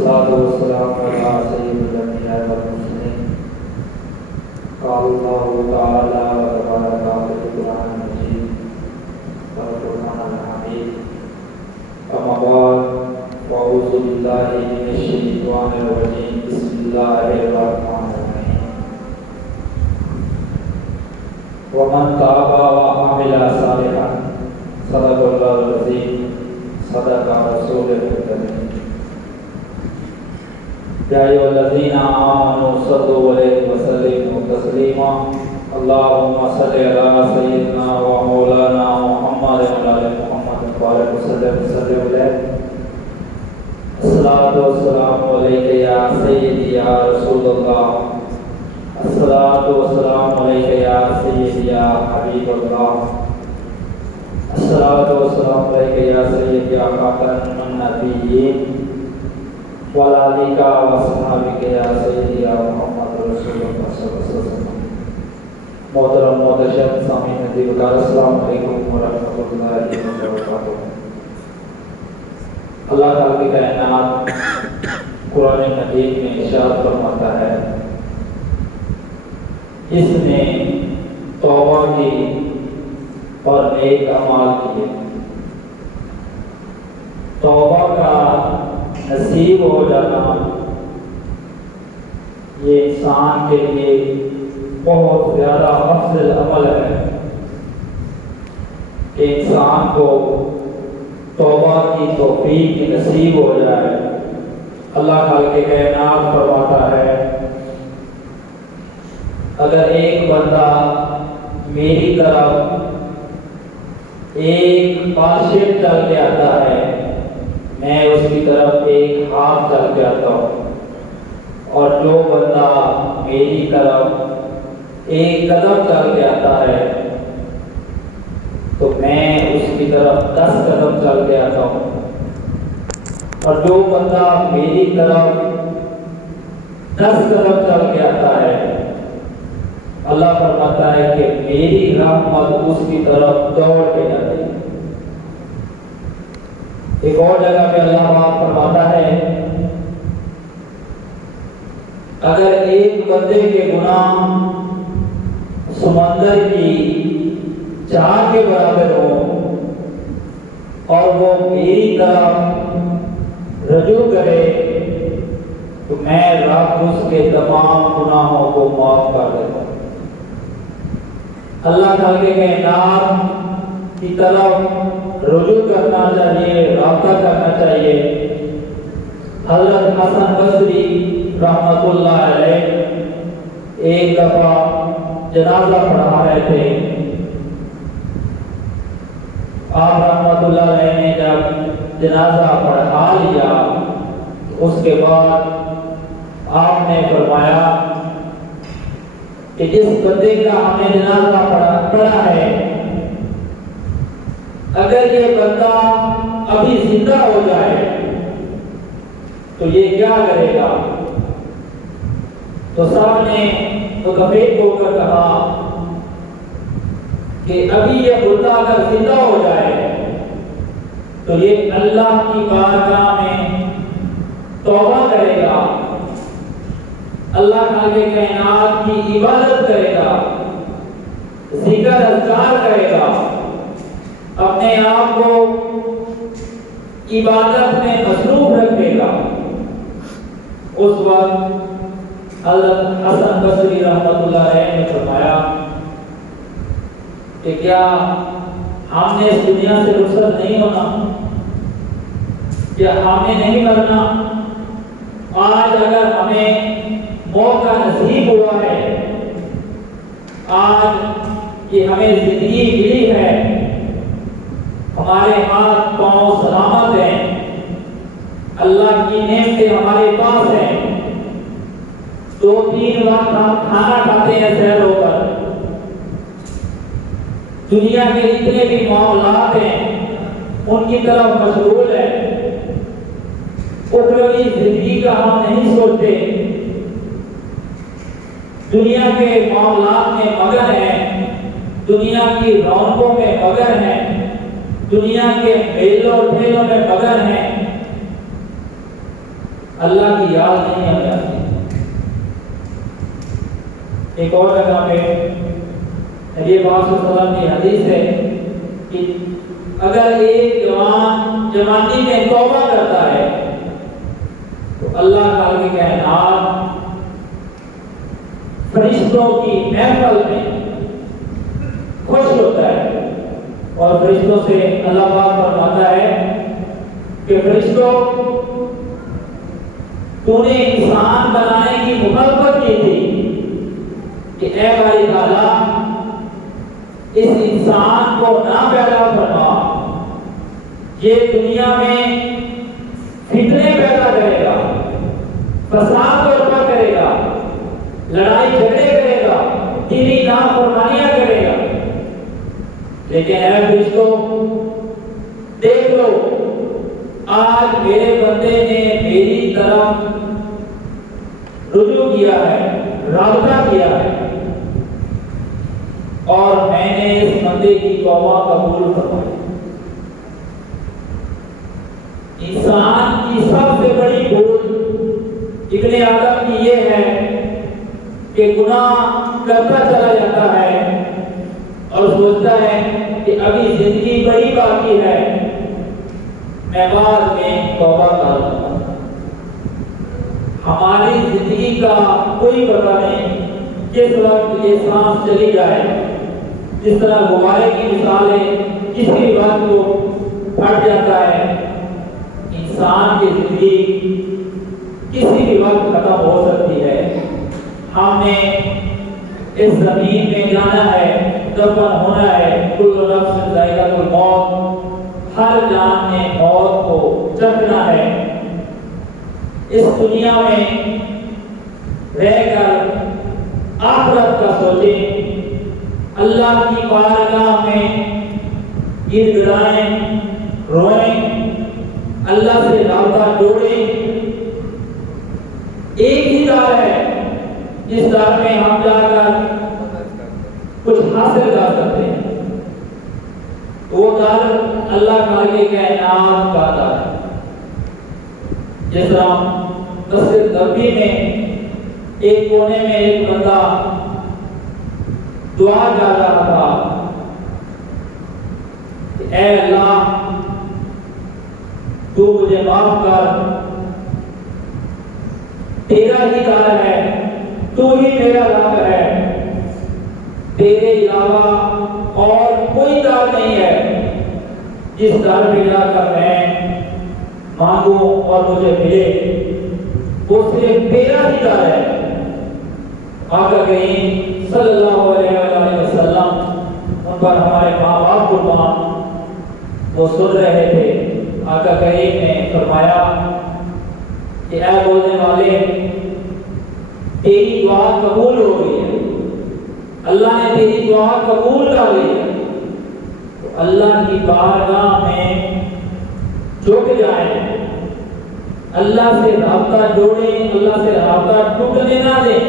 والصلاة والسلام على سيد الأنبياء والمرسلين قال الله تعالى وتبارك في القرآن المجيد والقرآن الحميد أما بعد فأعوذ بالله من الشيطان الرجيم بسم الله الرحمن الرحيم ومن تاب وعمل صالحا صدق الله العظيم صدق رسوله الكريم يا أيها الذين آمنوا صلوا عليه وسلموا تسليما اللهم صل على سيدنا ومولانا محمد وعلى آل محمد وبارك وسلم عليه الصلاة والسلام عليك يا سيدي يا رسول الله الصلاة والسلام عليك يا سيدي يا حبيب الله الصلاة والسلام عليك يا سيدي يا خاتم النبيين وعلى آلك وأصحابك يا سيدي يا محمد رسول الله صلى الله عليه وسلم محترم محتشم سامعین دیگر السلام علیکم ورحمۃ اللہ وبرکاتہ۔ اللہ تعالیٰ کی کائنات قرآن مجید میں ارشاد فرماتا ہے جس نے توبہ کی اور نیک اعمال کیے توبہ کا نصیب ہو جانا یہ انسان کے لیے بہت زیادہ افضل عمل ہے کہ انسان کو توبہ کی توفیق کی نصیب ہو جائے۔ اللہ خالق کائنات فرماتا ہے اگر ایک بندہ میری طرف ایک پاشے چل کے آتا ہے میں اس کی طرف ایک ہاتھ چل کے آتا ہوں، اور جو بندہ میری طرف ایک قدم چل کے آتا ہے تو میں اس کی طرف 10 قدم چل کے آتا ہوں، اور جو بندہ میری طرف 10 قدم چل کے آتا ہے اللہ فرماتا ہے کہ میری رحمت اس کی طرف دوڑ کے جاتی ہے۔ ایک اور جگہ پہ اللہ پاک فرماتا ہے اگر ایک بندے کے گناہ سمندر کی چاہ کے برابر ہو اور وہ میری طرف رجوع کرے تو میں رب اس کے تمام گناہوں کو معاف کر دیتا ہوں۔ اللہ تعالیٰ کے کائنات کی طرف رجوع کرنا چاہیے، رابطہ کرنا چاہیے۔ حضرت حسن بصری رحمۃ اللہ علیہ ایک دفعہ جنازہ پڑھا رہے تھے۔ آپ رحمۃ اللہ علیہ نے جب جنازہ پڑھا لیا اس کے بعد آپ نے فرمایا کہ جس بندے کا ہم نے جنازہ پڑھا ہے اگر یہ بندہ ابھی زندہ ہو جائے تو یہ کیا کرے گا؟ تو سب نے متفق ہو کر کہا کہ ابھی یہ بندہ اگر زندہ ہو جائے تو یہ اللہ کی بارگاہ میں توبہ کرے گا، اللہ تعالی کائنات کی عبادت کرے گا، ذکر اذکار کرے گا، اپنے آپ کو عبادت میں مصروف رکھے گا۔ اس وقت حضرت حسن بصری رحمۃ اللہ علیہ نے فرمایا کہ کیا ہم نے اس دنیا سے رخصت نہیں ہونا؟ کیا ہم نے نہیں مرنا؟ آج اگر ہمیں موقع نصیب ہوا ہے، آج یہ ہمیں زندگی ملی ہے، ہمارے ہاتھ پاؤں سلامت ہیں، اللہ کی نعمتیں ہمارے پاس ہیں، 2-3 وقت ہم کھانا کھاتے ہیں سیر ہو کر، دنیا کے جتنے بھی معاملات ہیں ان کی طرف مشغول ہے، اخروی زندگی کا ہم نہیں سوچتے، دنیا کے معاملات میں مگن ہیں، دنیا کی رونقوں میں مگن ہیں، دنیا کے میلوں ٹھیلوں میں مگن ہیں۔ اللہ کی یاد نہیں ہمیں آتی۔ ایک اور جگہ پہ نبی پاک صلی اللہ علیہ وسلم کی حدیث ہے کہ اگر ایک جوان جوانی میں توبہ کرتا ہے تو اللہ تعالی کے کائنات فرشتوں کی محفل میں خوش ہوتا ہے اور فرشتوں سے اللہ پاک فرماتا ہے کہ فرشتوں تو نے انسان بنانے کی مخالفت کی تھی کہ اے باری تعالیٰ اس انسان کو نہ پیدا فرما، یہ دنیا میں فتنے پیدا کرے گا، فساد برپا کرے گا، لڑائی جھگڑے کرے گا، تیری نافرمانیاں کرے گا۔ لیکن اے فرشتوں دیکھ لو، آج میرے بندے نے میری طرف رجوع کیا ہے، رابطہ کیا ہے، اور میں نے اس بندے کی توبہ قبول فرمائی۔ انسان کی سب سے بڑی بھول ابن آدم کی یہ ہے کہ گناہ کرتا چلا جاتا ہے اور سوچتا ہے کہ ابھی زندگی بڑی باقی ہے، میں بعد میں توبہ کر لوں گا۔ ہماری زندگی کا کوئی پتہ نہیں کس وقت یہ سانس چلی جائے، جس طرح غبارے کی مثال ہے، کسی وقت وہ پھٹ جاتا ہے۔ انسان کی زندگی کسی بھی وقت ختم ہو سکتی ہے۔ ہم نے اس زمین میں جانا ہے، دفن ہونا ہے، کل نفس ذائقۃ الموت، ہر جان نے موت کو چکھنا ہے۔ اس دنیا میں رہ کر آخرت کا سوچیں، اللہ کی بارگاہ میں گڑ گڑائیں، روئیں، اللہ سے رابطہ جوڑیں۔ ایک ہی دار ہے جس دار میں ہم جا کر کچھ حاصل کر سکتے ہیں، وہ دار اللہ تعالی کے انعام کا دار ہے۔ جس طرح مسجد نبوی میں ایک کونے میں ایک بندہ دعا کر رہا تھا کہ اے اللہ تو مجھے معاف کر، تیرا ہی دار ہے، تو ہی میرا رب ہے، تیرے علاوہ اور کوئی دار نہیں ہے جس دار پہ جا کر میں مانگوں اور مجھے ملے، وہ صرف تیرا ہی دار ہے۔ آقا کریم صلی اللہ علیہ وآلہ وسلم، ان پر ہمارے ماں باپ قربان، وہ سن رہے تھے۔ آقا کریم نے فرمایا کہ اے بولنے والے، تیری دعا قبول ہو گئی ہے، اللہ نے تیری دعا قبول کر لی ہے۔ تو اللہ کی بارگاہ میں جھک جائیں، اللہ سے رابطہ جوڑیں، اللہ سے رابطہ ٹوٹنے نہ دیں۔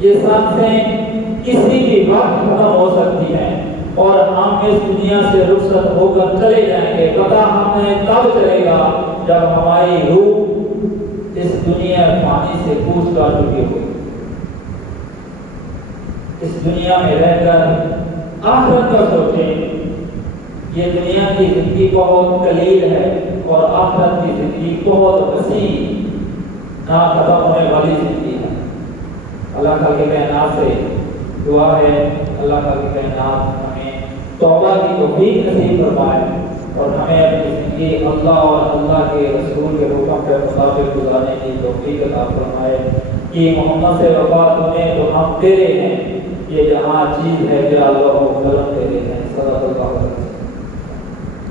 یہ سانسیں کسی بھی وقت ختم ہو سکتی ہیں اور ہم اس دنیا سے رخصت ہو کر چلے جائیں گے۔ پتہ ہمیں تب چلے گا جب ہماری روح اس دنیا فانی سے کوچ کر چکی ہوگی۔ اس دنیا میں رہ کر آخرت کا سوچیں۔ یہ دنیا کی زندگی بہت قلیل ہے اور آخرت کی زندگی بہت وسیع، نہ ختم ہونے والی زندگی ہے۔ اللہ تعالیٰ کے کائنات سے دعا ہے، اللہ تعالیٰ کے کائنات ہمیں توبہ کی توفیق نصیب فرمائے اور ہمیں اپنی زندگی اللہ اور اللہ کے رسول کے حکم کے مطابق گزارنے کی توفیق عطا فرمائے کہ محمد سے وفات ہونے تو ہم تیرے ہیں، یہ جہاں چیز ہے کہ اللہ و کرم تیرے ہیں۔ صلی اللہ علیہ وسلم۔